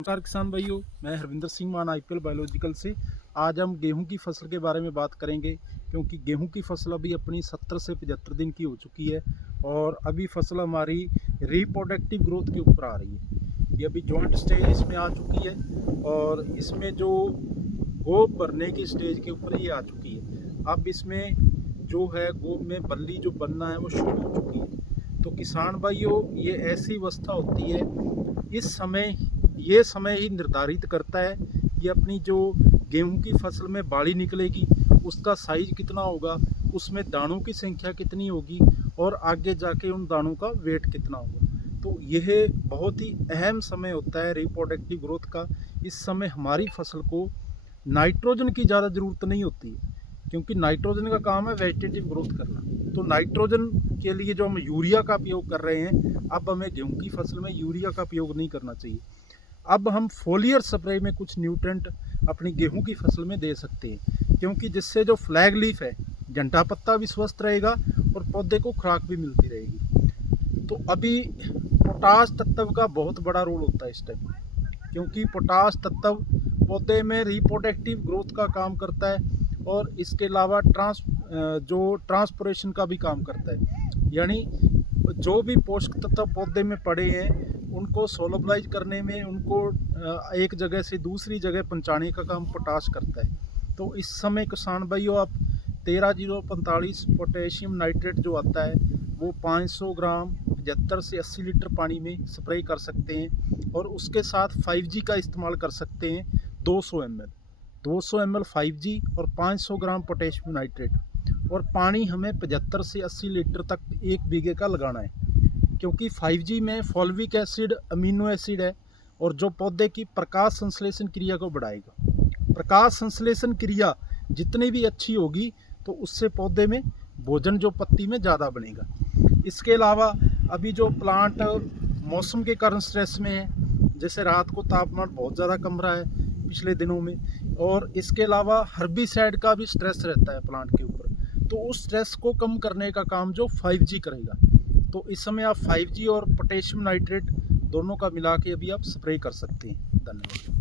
नमस्कार किसान भाइयों, मैं हरविंदर सिंह मान आईपीएल बायोलॉजिकल से। आज हम गेहूं की फसल के बारे में बात करेंगे, क्योंकि गेहूं की फसल अभी अपनी 70 से 75 दिन की हो चुकी है और अभी फसल हमारी रिप्रोडक्टिव ग्रोथ के ऊपर आ रही है। ये अभी जॉइंट स्टेज इसमें आ चुकी है और इसमें जो गोब भरने की स्टेज के ऊपर ये आ चुकी है। अब इसमें जो है गोब में बल्ली जो बनना है वो शुरू हो चुकी है। तो किसान भाइयों, ये ऐसी अवस्था होती है, इस समय ये समय ही निर्धारित करता है कि अपनी जो गेहूं की फसल में बाड़ी निकलेगी उसका साइज कितना होगा, उसमें दानों की संख्या कितनी होगी और आगे जाके उन दानों का वेट कितना होगा। तो यह बहुत ही अहम समय होता है रिप्रोडक्टिव ग्रोथ का। इस समय हमारी फसल को नाइट्रोजन की ज़्यादा ज़रूरत नहीं होती है, क्योंकि नाइट्रोजन का काम है वेजिटेटिव ग्रोथ करना। तो नाइट्रोजन के लिए जो हम यूरिया का उपयोग कर रहे हैं, अब हमें गेहूं की फसल में यूरिया का उपयोग नहीं करना चाहिए। अब हम फोलियर स्प्रे में कुछ न्यूट्रेंट अपनी गेहूं की फसल में दे सकते हैं, क्योंकि जिससे जो फ्लैग लीफ है, जंटा पत्ता भी स्वस्थ रहेगा और पौधे को खुराक भी मिलती रहेगी। तो अभी पोटाश तत्व का बहुत बड़ा रोल होता है इस टाइम, क्योंकि पोटाश तत्व पौधे में रिप्रोडक्टिव ग्रोथ का काम करता है और इसके अलावा ट्रांसपोरेशन का भी काम करता है। यानी जो भी पोषक तत्व पौधे में पड़े हैं उनको सोलबलाइज करने में, उनको एक जगह से दूसरी जगह पहुंचाने का काम पोटाश करता है। तो इस समय किसान भाइयों, आप 13-0-45 पोटेशियम नाइट्रेट जो आता है वो 500 ग्राम 75 से 80 लीटर पानी में स्प्रे कर सकते हैं और उसके साथ 5G का इस्तेमाल कर सकते हैं। 200 ml 5G और 500 ग्राम पोटेशियम नाइट्रेट, और पानी हमें 75 से 80 लीटर तक 1 बीघे का लगाना है, क्योंकि 5G में फॉल्विक एसिड अमीनो एसिड है और जो पौधे की प्रकाश संश्लेषण क्रिया को बढ़ाएगा। प्रकाश संश्लेषण क्रिया जितनी भी अच्छी होगी तो उससे पौधे में भोजन जो पत्ती में ज़्यादा बनेगा। इसके अलावा अभी जो प्लांट मौसम के कारण स्ट्रेस में है, जैसे रात को तापमान बहुत ज़्यादा कम रहा है पिछले दिनों में, और इसके अलावा हर्बिसाइड का भी स्ट्रेस रहता है प्लांट के ऊपर, तो उस स्ट्रेस को कम करने का काम जो 5G करेगा। तो इस समय आप 5G और पोटेशियम नाइट्रेट दोनों का मिला के अभी आप स्प्रे कर सकते हैं। धन्यवाद।